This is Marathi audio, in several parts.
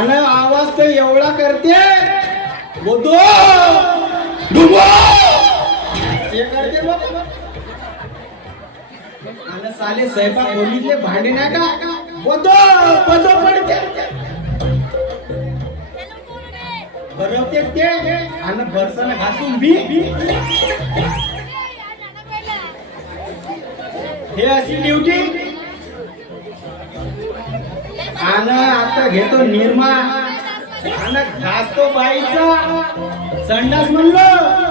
आणि आवाज तर एवढा करते बोतो हे करते बघ. आणि साले स्वयंपाक खोलीतले भांडे नाही का बोतो बदो पडते बरोबर ते आणि बरसाने घासून बी हे अशी ड्युटी. आणि आता घेतो निर्मा आणि घासतो बाईचा संडास म्हणलं.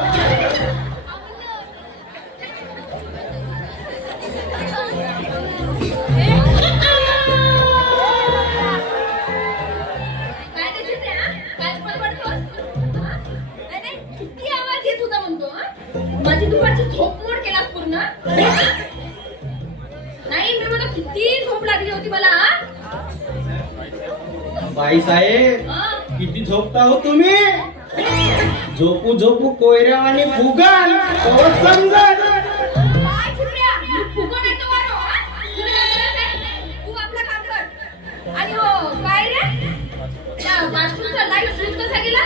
माझी दुपारची झोप मोड केला पूर्ण. नाही मी मला किती झोप लागली होती मला. बाई साहेब किती झोपता हो तुम्ही. झोपू झोपू कोयऱ्या आणि फुगल समजत. काय चिमण्या फुगो नाही तो वारो. तुला काय करायचंय तू आपला काम कर. आणि हो काय रे त्या बाथरूमचा लाईट स्विच कसा गेला.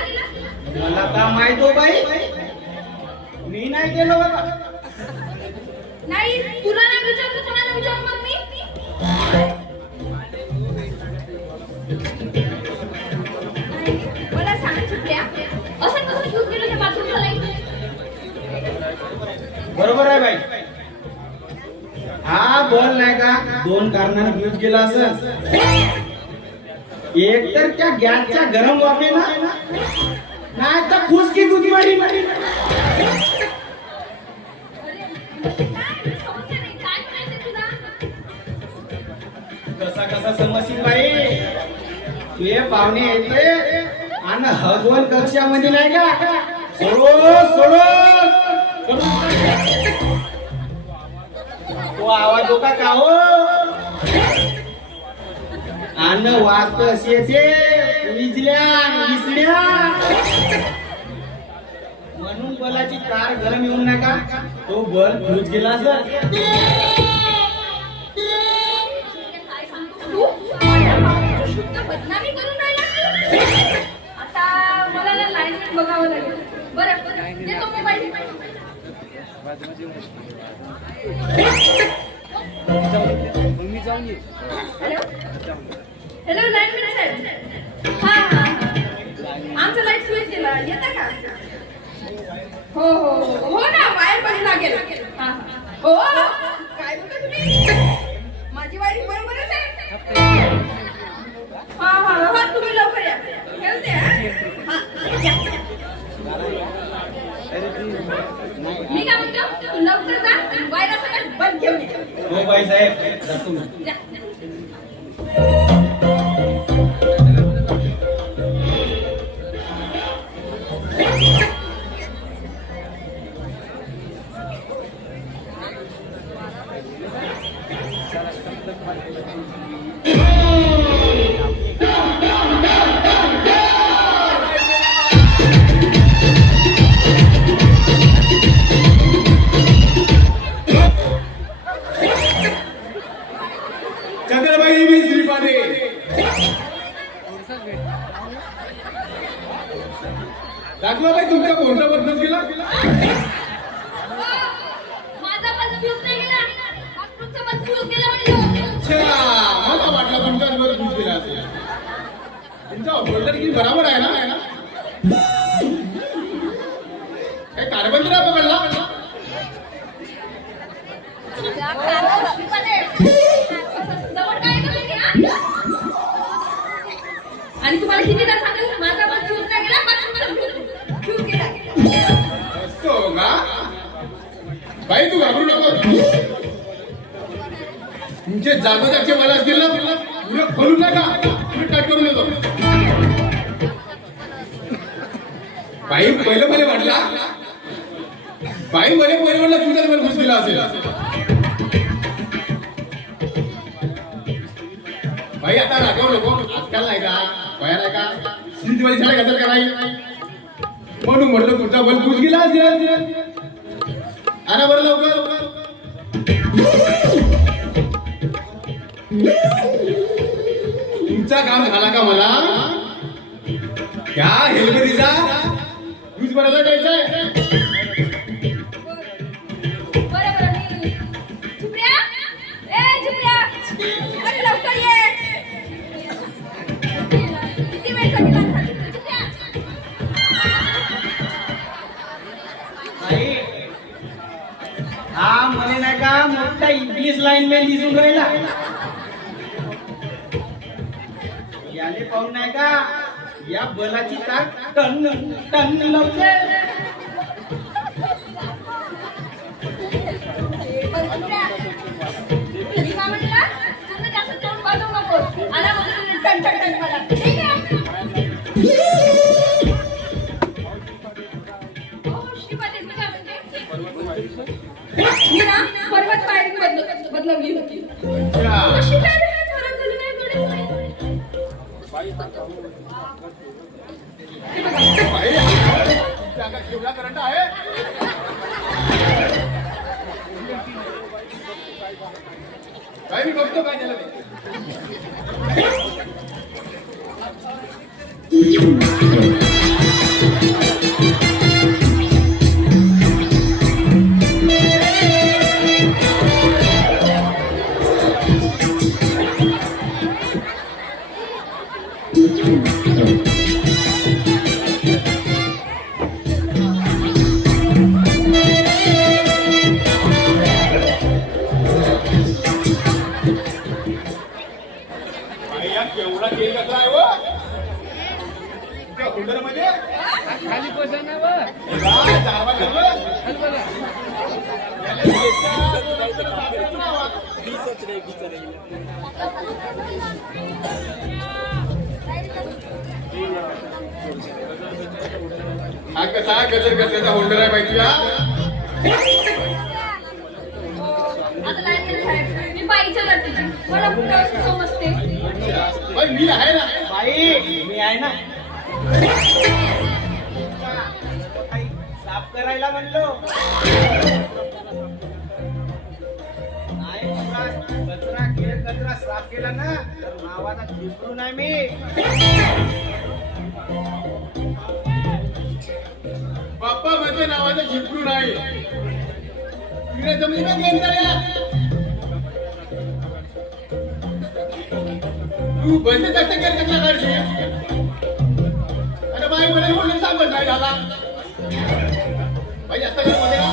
मला का माहित हो बाई मी नाही केलं बाबा. नाही तुला नाही विचारलं कोणाला विचारू मग मी. मला सांग चिमण्या असं कसं फ्यूज गेलं त्या बाथरूमचा लाईट. बरोबर आहे बाई. हा बल नाही का दोन कारणाने फ्यूज गेला असं. एक तर त्या गॅसच्या गरम वाफेनं नाही तर फुसकी दुधी मारी कसा कसा समजशील बाई. तुझे पाहुणे येते आणि हगवण कक्षामध्ये नाही का सोडो तो आवाज होता का हो. आणि वाजत असे विजल्या विसल्या म्हणून बलाची कार गरम येऊन नका तो बल फ्यूज गेला असं. शुद्ध बदनामी करून राहिला. आता मला ना लाईन बघावं लागेल. बरं देतो मोबाईल. हॅलो हॅलो लाईनमॅन साहेब. हा आमचा लाईट स्विच केला येता का. हो ना वायर पण लागेल. हो काय बोलता तुम्ही. माझी वायर बरोबरच आहे. हा तुम्ही लवकर या. ठेवते मी काय म्हणतो तू लवकर जा वायरा सगळं बंद घेऊन ये. हो बाई साहेब जातो मी. चंद्रबाई मी श्रीपादे दाखवा बाई तुमचा कोणता बदल केला. माझा पण फ्यूज नाही गेला. बाथरूमचा पण फ्यूज गेला म्हणजे. अच्छा मला वाटलं तुमचा वर फ्यूज केला असेल. तुमचा होल्डर की बरोबर आहे ना. काय कार्बन तर पकडला. आणि तुम्हाला कितीदा सांगितलं माझा पण फ्यूज नाही गेला. बाथरूमचा फ्यूज गेला. असतो का बाई तू घाबरू नको. तुमचे जागोजागचे मला असतील ना पुढे खोलून नका तुम्ही कट करून येतो. बाई पहिलं मला वाटला बाई मला पहिले वाटलं तुमच्या मला घुस दिला असेल. भाई आता रागव नको आजकाल नाही का बाहेर आहे का श्री दिवाळी साडे घातल का नाही म्हणून म्हटलं तुमचा बल बुज गेला असेल. आणा बरं लवकर. तुमचा काम झाला का मला त्या हेल्मेटीचा यूज करायला जायचंय. बरं मी झुपऱ्या ए झुपऱ्या अरे लवकर ये किती वेळ झाली झुपऱ्या आई, हा म्हणे नाही का मोठा इंग्लिश लाईन मॅन दिसून राहिला. याने पाहून नाही का या बलाची ताक टन टन लावते. पण झुपऱ्या तुझी का म्हणला तुम्ही जास्त तोंड वाजवू नको आला म्हणून टन टन टन मला ठीक आहे. ओ श्रीपाद मी काय म्हणते मी ना पर्वत फायरिंग बदलवली होती. कशी काय रे खराब झाली नाही कडे केवढा करंट आहे. काय मी बघतो काय त्याला ते. एवढा तेल कसा आहे व त्या होल्डरमध्ये खाली हा कसा गजर गजराचा होल्डर आहे माहिती का. आता लाईन साहेब मी बाईच्या जाते मला पुढे समजते. पण मी आहे ना बाई मी आहे ना. आई, साफ करायला म्हणलो नाही कचरा कचरा साफ केला ना तर नावाचा झिपरू नाही मी. बाप्पा माझ्या नावाचं झिपरू नाही. तिकडे जमिनी का गेम झाल्या. तू बंद कसं केलं कसला काढशील. अरे बाई मला म्हणून सांगत नाही झाला बाई जास्त गरम होते का.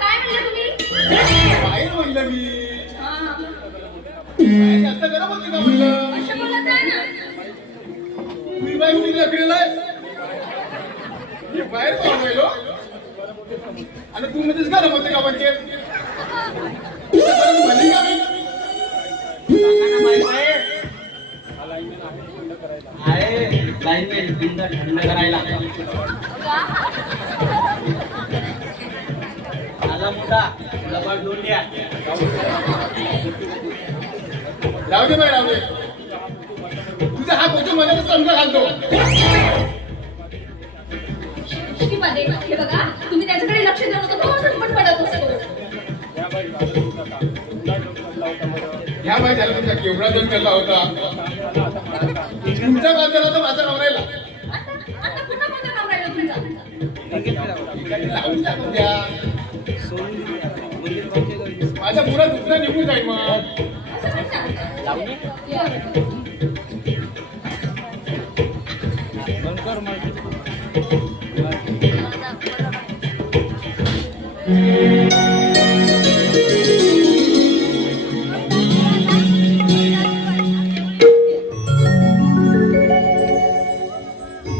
काय म्हणलं तुम्ही बाहेर म्हणलं मी हा बाई जास्त गरम होते का म्हणलं. असं बोलत आहे ना. तुम्ही बाई कुठे लकडलेला आहे. मी बाहेर पाहून गेलो आणि तू मध्येच गरम होते का म्हणजे गरम झाली का मी. आहे लाईनमॅन बिंद थंड करायला आला मोठा लबाड दोंड्या. राहू दे बाई राहू दे. तुझा हा कोचो मला समजा घालतो. श्रीपाद हे बघा तुम्ही त्याच्याकडे लक्ष देऊ नका तो असंच पडत असतो. ह्या बाई झाला तुमचा केवढा जण केला होता. तुमच्या बाजूला तर माझा नवरायला आता पुन्हा कोणतं काम राहिलं तुमचं. लावून टाकून द्या. माझा पुरा दुसरा निघून जाईल मग. असं म्हणता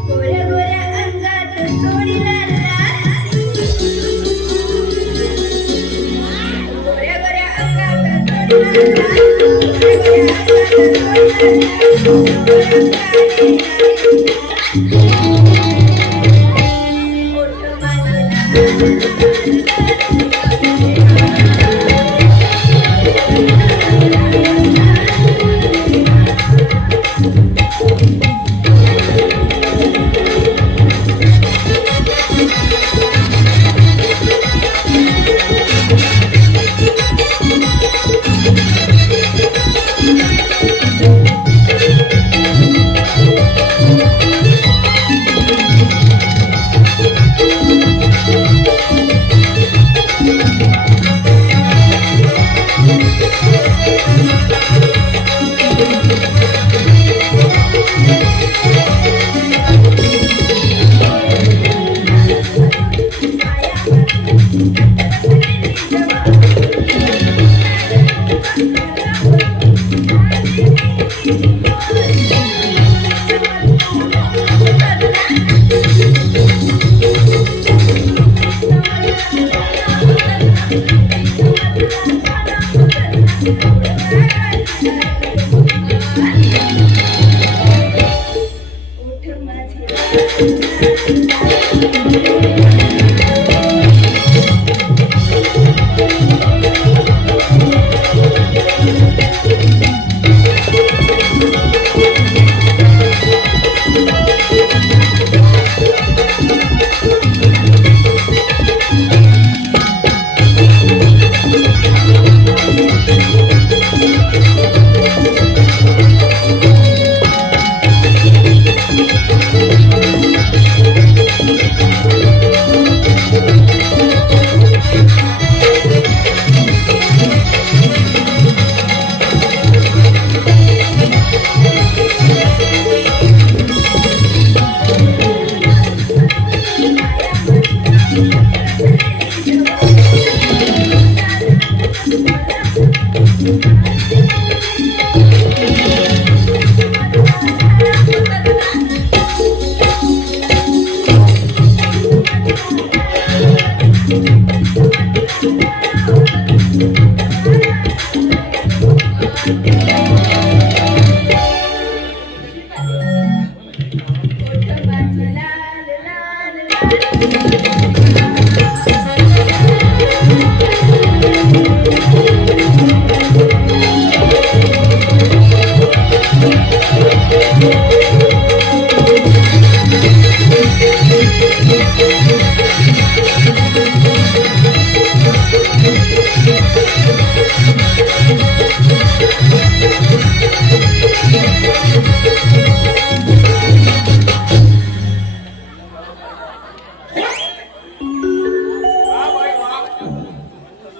गोऱ्या गोऱ्या अंगात जोडीला लाल. गोऱ्या गोऱ्या अंगात जोडीला लाल. गोऱ्या अंगात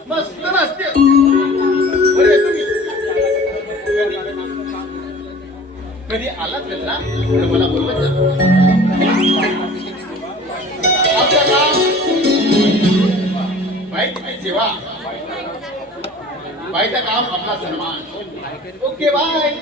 मस्त नाचते. बरे तुम्ही कधी आलाच मित्रा तर मला बोलवत जा. आपलं नाव बाईची सेवा, बाईचं काम आपला सन्मान. Okay bye.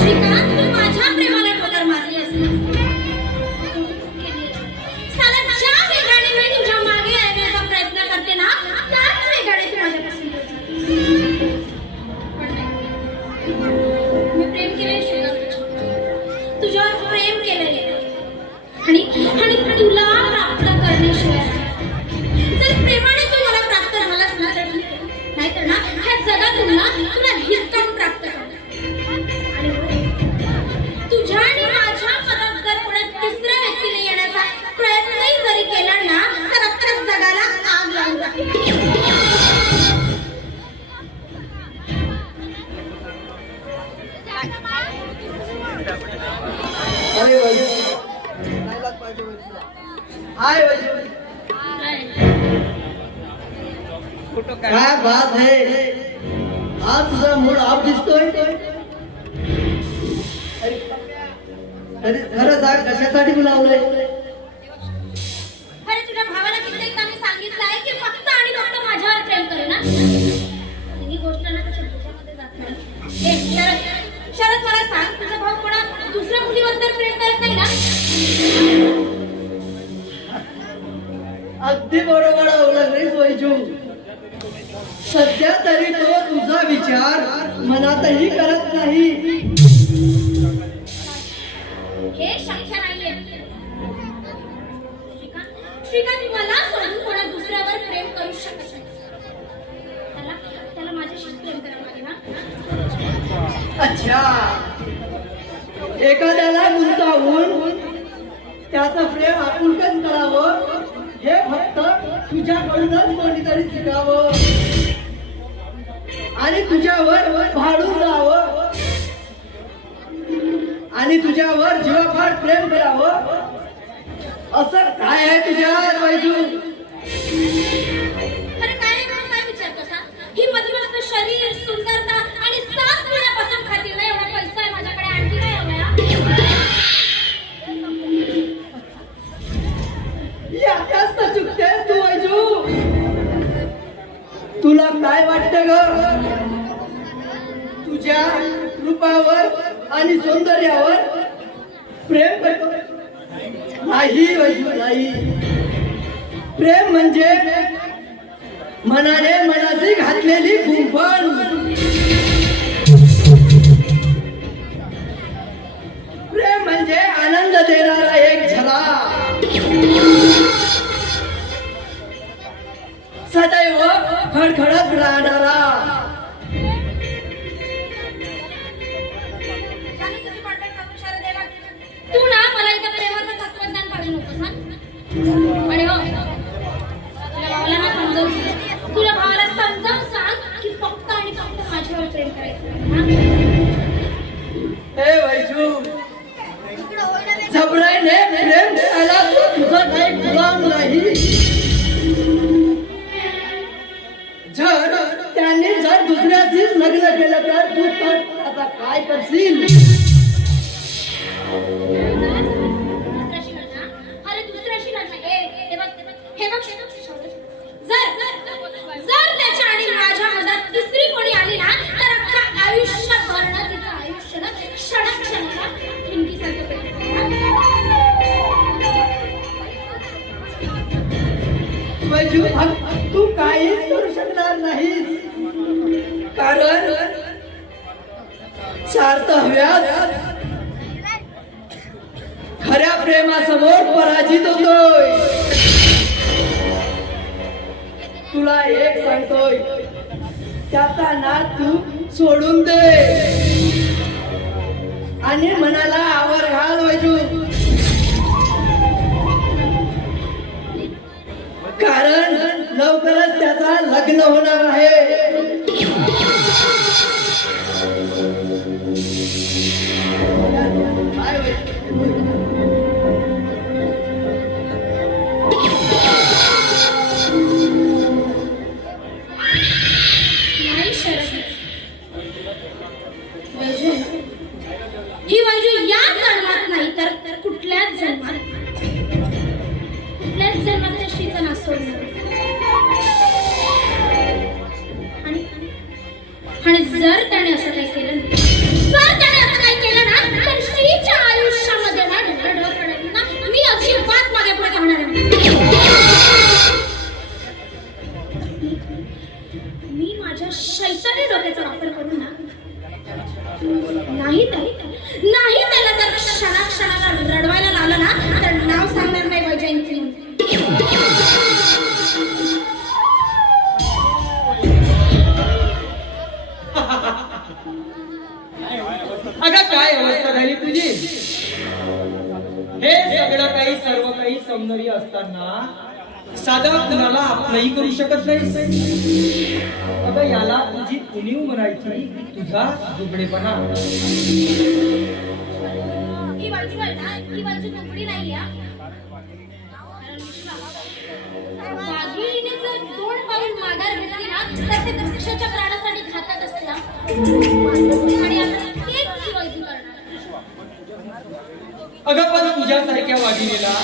श्रीकांत, तू माझ्या प्रेमाला ठोकर मारली असेल. साला ज्या वेगाने मी तुझ्या मागे येण्याचा प्रयत्न करते ना, त्याच वेगाने तू माझ्यापासून दूर जाते. पण नाही, मी प्रेम केले श्रीकांत, तुझ्यावर प्रेम केलेले आणि तुला प्राप्त करण्याशिवाय जर प्रेमाने तू मला प्राप्त झालास ना तर नाहीतर ना ह्या जगातून ना तुला हिसकावून प्राप्त कर. तुझ्या आणि माझ्या मनात जर पुढे तिसऱ्या व्यक्तीने येण्याचा प्रयत्नही जरी केला ना तर अख्ख्या जगाला आग लावून टाकेल. अरे वैजू हाय वैजू, क्या बात है, आज तुझा मूड ऑफ दिसतोय अरे खरं सांग कशासाठी बोलावलंय अरे तुझ्या भावाला कित्येकदा मी सांगितलंय की फक्त आणि फक्त माझ्यावर प्रेम करे ना ही गोष्ट ना कशा डोक्यामध्ये जात नाही. शरद शरद मला सांग तुझा भाऊ कोणा दुसऱ्या मुलीवर तर प्रेम करत नाही ना? अगदी बरोबर ओळखलीस वैजू. सध्या तरी तो तुझा विचार मनातही करत नाही. हे शक्य नाहीये. श्रीकांत मला सोडून कोणा दुसऱ्यावर प्रेम करू शकत नाही. त्याला माझ्याशी प्रेम करावं लागेल ना. अच्छा, एखाद्याला गुंतवून त्याचं प्रेम आपुलकच करावं हे फक्त तुझ्याकडूनच कोणीतरी शिकावं आणि तुझ्यावर भाडून जावं आणि तुझ्यावर जीवापाड प्रेम करावं असं काय आहे तुझ्यात वैजू? अरे काय विचारतोस हा? ही मधुमस्त शरीर सुंदरता आणि सात पिढ्यापासून खातील ना एवढा पैसा आहे माझ्याकडे आणखी काय हवंय? याच्याच तर चुकतेस तू वैजू. तुला काय वाटतं ग? तुझ्या रूपावर आणि सौंदर्यावर प्रेम करतो? नाही वैजू, नाही. प्रेम म्हणजे मनाने मनाची घातलेली गुंफण. प्रेम म्हणजे आनंद देणारा एक झरा, सदैव खडखडत राहणारा. तू ना मला इथं प्रेमाचं तत्वज्ञान पाहिजे नकोस ना. आणि हो तुझ्या भावाला ना समजावून सांग. तुझ्या भावाला समजावून सांग की फक्त आणि फक्त माझ्यावर प्रेम करायचं. हे वैजू, जबराने प्रेम द्यायला तू तुझा काही गुलाम नाही. जर दुसऱ्याशीच लग्न केलं तर तू तर आता काय करशील? दुसऱ्याशी लग्न? अरे दुसऱ्याशी लग्न? हे बघ जर त्याच्या आणि माझ्या मनात तिसरी कोणी आली ना तर अख्खा आयुष्यभर ना तिचं आयुष्य ना क्षणाक्षणाला हिंदीसारखं पेटतं. वैजू, तू काहीच करू शकणार नाहीस. कारण स्वार्थ हव्यास खऱ्या प्रेमासमोर पराजित होतोय. तुला एक सांगतोय, त्याचा नाद तू सोडून दे आणि मनाला आवर घाल वैजू. कारण लवकरच त्याचा लग्न होणार आहे. काय नाही शरद, वैजू ही वैजू या जन्मात नाही तर कुठल्याच जन्मात त्या श्रीचा नाश सोडणार. आणि जर त्याने असं काही केलं ना तर श्रीच्या आयुष्यामध्ये ना ढळ पडेल ना मी अजिबात मागे पुढे होणार नाही. मी माझ्या शैतानी डोक्याचा वापर करून ना नाही त्याला जर क्षणाक्षणाला रडवायला लावलं ना तर नाव सांगणार नाही वैजयंती. अगं काय अवस्था झाली तुझी? हे सगळं काही सर्व काही सौंदर्य असताना साधा कुणाला आपलंही करू शकत नाही. अगं याला तुझी उणीव म्हणायची, तुझा दुबळेपणा. ही बाजू आहे ना, ही बाजू दुबळी नाही आहे. वाघिणीने जर 2 पाऊल माघार घेतली ना तर ते दक्षाच्या प्राणासाठी घातक असते ना. आणि आता तेच शिवाजी करणार. अगं पण तुझ्यासारख्या वाघिणीला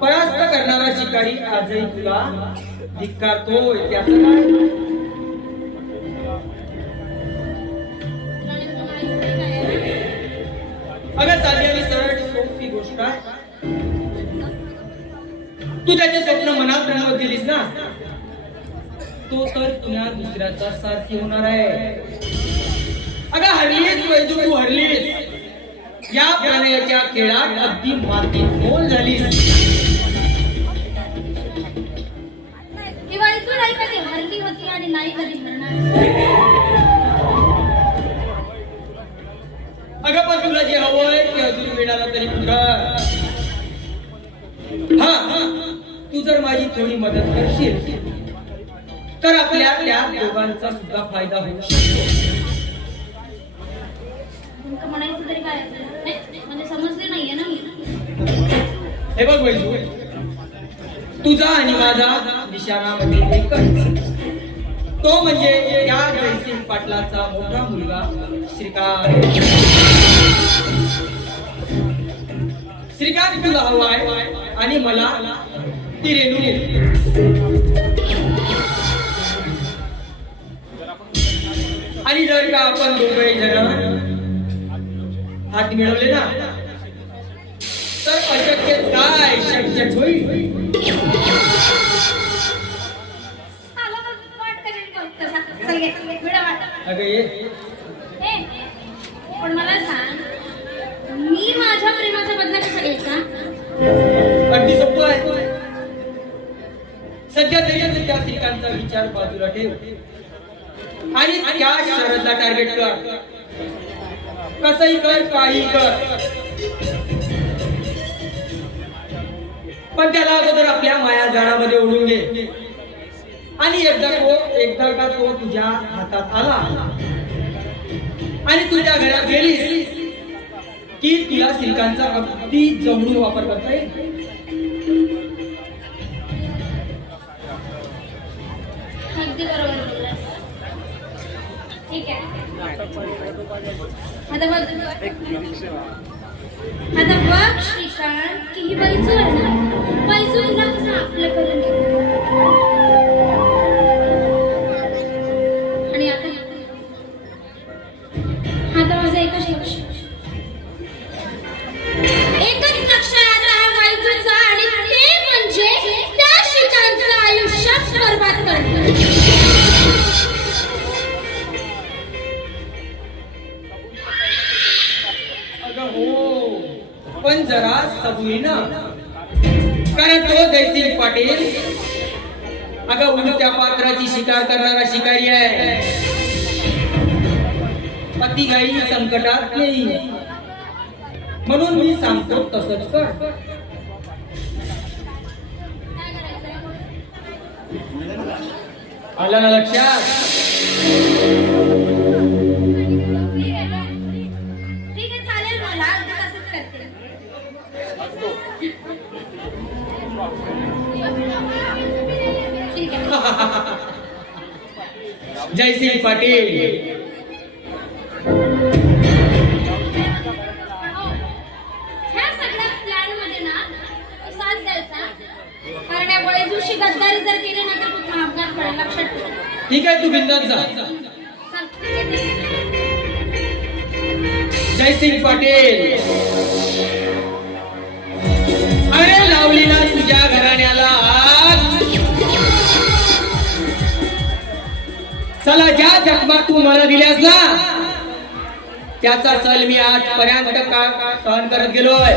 परास्त करणारा शिकारी आजही तुला धिक्कारतोय, त्याचं काय? आणि तुला माहिती काय आहे? अगं साधी आणि सरळ सोपी गोष्ट आहे. तू त्याचे स्वप्न मनात रंगवत गेलीस ना, तो तर पुन्हा दुसऱ्याचा सारथी होणार आहे. अगं हरलीस वैजू, तू हरलीस. या प्रणयाच्या खेळात अगदी मातीत मोल झालीस. दिवाळी तू नाही कधी हरली होती आणि नाही कधी हरणार. अगं पण तुला जे हवंय ते अजून मिळालं तरी पुढं. हा, तू जर माझी थोडी मदत करशील तर आपल्या त्या दोघांचा सुद्धा फायदा होऊ शकतो. तुमचं म्हणायचं तरी काय? म्हणजे समजले नाहीये ना मी. हे बघ वैजू, तुझा आणि माझा निशाणा म्हणजे एकच. तो म्हणजे त्या जयसिंग पाटलाचा मोठा मुलगा श्रीकांत. श्रीकांत तुला हवाय आणि मला ती रेणू. आणि जर का आपण दोघे जण हात मिळवले ना तर अशक्य काय शक्य होईल. आला तर वाट कशी बघ तसा. चल घे, वेडा वाट. अगं ये ए, पण मला सांग, मी माझ्या प्रेमाचा बदला कसा घ्यायचा? अगदी सोपं आहे. सध्या तरी त्या श्रीकांतचा विचार बाजूला ठेव आणि त्या शरदला टार्गेट कर. कसंही कर, काही कर, पण त्याला अगोदर आपल्या माया जाळामध्ये ओढून घे. आणि एकदा का तो तुझ्या हातात आला आणि तुझ्या घरात गेलीस की तुला श्रीकांतचा अगदी जवळून वापर करता येईल. अगदी बरोबर बोललास. ठीक आहे. आता बघ श्रीकांत, की ही बैजू आहे ना, बैजू हिला कसं आपलं करून घेऊ. आणि आता माझं एकच लक्ष याद राहा बैजूचा, आणि ते म्हणजे त्या श्रीकांतचं आयुष्य बरबाद करणं. पण जरा सबुरीनं, कारण तो जयसिंग पाटील अगं उलट्या पात्राची शिकार करणारा शिकारी आहे. अतिघाई संकटात नाही, म्हणून मी सांगतो तसंच कर. काय करायचं? आलं ना लक्षात? ठीक आहे, चालेल. मला अगदी तसंच करते. ठीक आहे. जयसिंग पाटील ह्या सगळ्या प्लॅन मध्ये ना साथ द्यायचा, कारण या बैजूशी गद्दारी जर केली ना तर खूप अपघात घडेल. लक्षात ठेव. ठीक आहे, तू बिंदास जा. चल. जयसिंग पाटील, अरे लावली ना तुझ्या घराण्याला आग. चला, ज्या जखमा तू मला दिल्यास ना त्याचा चल मी आजपर्यंत सहन करत गेलोय.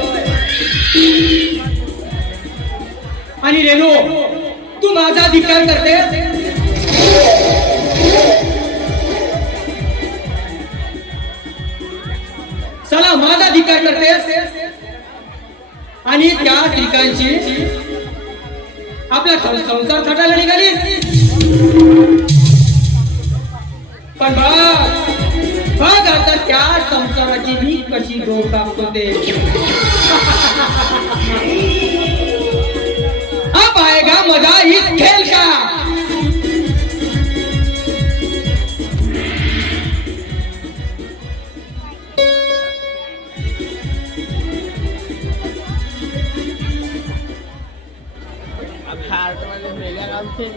आणि रेणू, तू माझा धिक्कार करते. चला, माझा धिक्कार करतेस आणि त्या श्रीकांतची आपला संसार थाटायला निघालीस. पण बघ आता त्या संसाराची मी कशी डोर टाकतो ते. अब आएगा मजा इस खेल का. बरं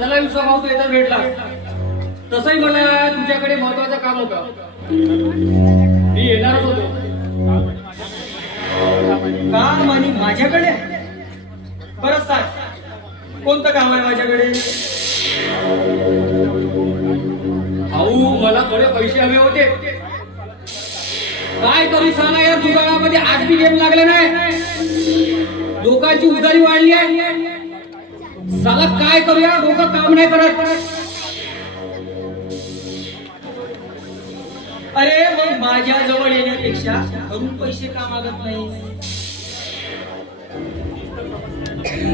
झाला विश्वा भाऊ तू येतात भेटला. तसंही मला तुझ्याकडे महत्वाचं काम होतं. मी येणारच होतो. काम आणि माझ्याकडे बरं सांग कोणतं काम आहे माझ्याकडे? भाऊ मला थोडे पैसे हवे होते. काय करू सांगा या जुगारामध्ये आज बी गेम लागले नाही. लोकांची उधारी वाढली आहे. साला काय करूया डोकं काम नाही करत. अरे मग माझ्या जवळ येण्यापेक्षा घरून पैसे का मागत नाही?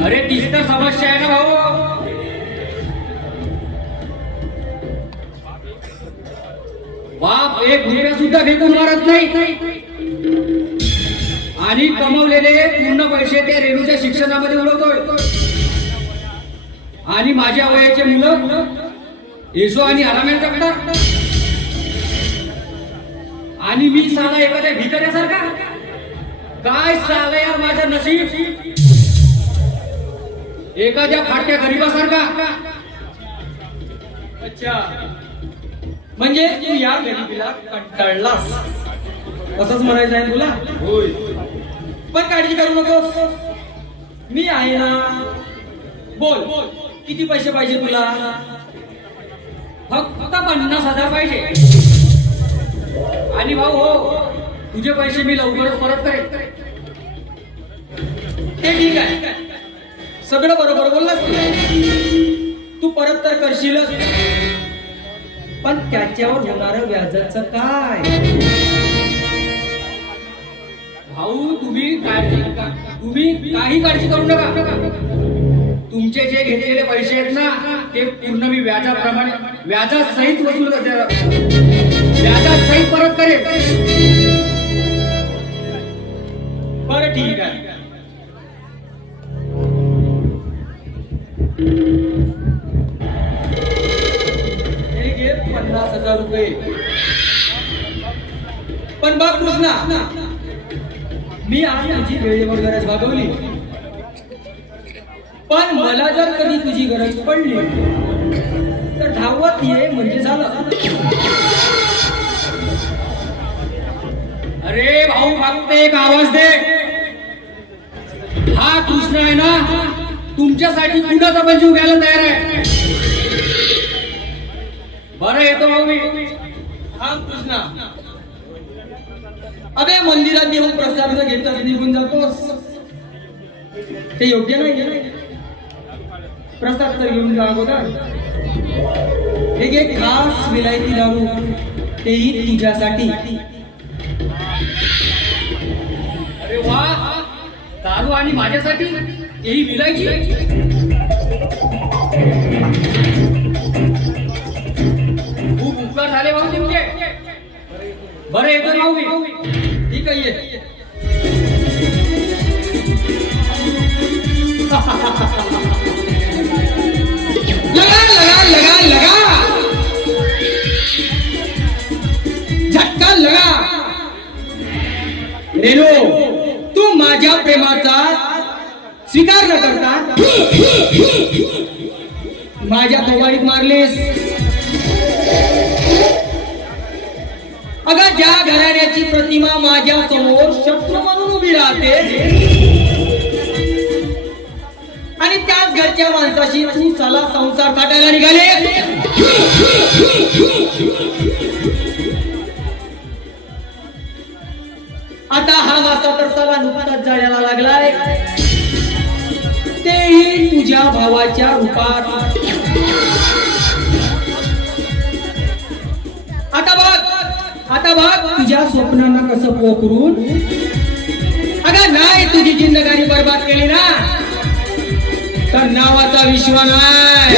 अरे तीच तर समस्या आहे ना भाऊ. बाप एक रुपया सुद्धा भेटून मारत नाही आणि कमवलेले पूर्ण पैसे त्या रेणूच्या शिक्षणामध्ये उडवतोय. आणि माझ्या वयाचे मुलं येशो आणि आराम्यांचा कडा आणि मी साला एखाद्या भिकाऱ्यासारखा. काय साला यार माझं नशीब. एखाद्या फाटक्या गरीबासारखा. अच्छा म्हणजे तू या गरिबीला कंटाळलास असंच म्हणायचं आहे तुला? होय. पण काळजी करू नकोस, मी आहे ना. बोल किती पैसे पाहिजे तुला? फक्त 50,000 पाहिजे. आणि भाऊ हो तुझे पैसे मी लवकरच परत करेन. ते ठीक आहे, सगळं बरोबर बोललास तू परत तर करशीलच. पण त्याच्यावर होणारं व्याजाचं काय? भाऊ तुम्ही काही काळजी करू नका. तुमचे जे घेतलेले पैसे आहेत ना ते पूर्ण मी व्याजासहित वसूल व्याजासहित परत करेन. बरं ठीक आहे. हे घे 50,000 रुपये. पण बघ कृष्णा, मी आज तुझी वेळेवर गरज भागवली. पण मला जर कधी तुझी गरज पडली तर धावत ये म्हणजे झालं. अरे भाऊ फक्त एक आवाज दे. हा कृष्ण आहे ना तुमच्यासाठी कुणाचा पण जीव घ्यायला तयार आहे. बरं येतो भाऊ मी. हा कृष्णा, अबे मंदिरात येऊन प्रसाद घेतच निघून जातोस, ते योग्य नाही. प्रसाद तर घेऊन जा अगोदर. हे घे खास विलायती दारू, तेही तुझ्यासाठी. अरे वा दारू आणि माझ्यासाठी तेही विलायची. खूप उपकार झाले भाऊ तुमचे. बरं येतो भाऊ मी. ठीक आहे ये. लगा लगा लगा लगा झटका लगा. रेणू, तू माझ्या प्रेमाचा स्वीकार न करता माझ्या कवाडीत मारलीस. अगं ज्या घराण्याची प्रतिमा माझ्या समोर शत्रू म्हणून उभी राहते आणि त्याच घरच्या माणसाशी तू चला संसार काटायला निघाले. आता हा वासा तर सगळा नुकताच जाळ्याला लागलाय, तेही तुझ्या भावाच्या रूपात. आता बघ तुझ्या स्वप्नांना कसं पोखरून. अगं नाही तुझी जिंदगानी बर्बाद केली ना तर नावाचा विश्व नाही.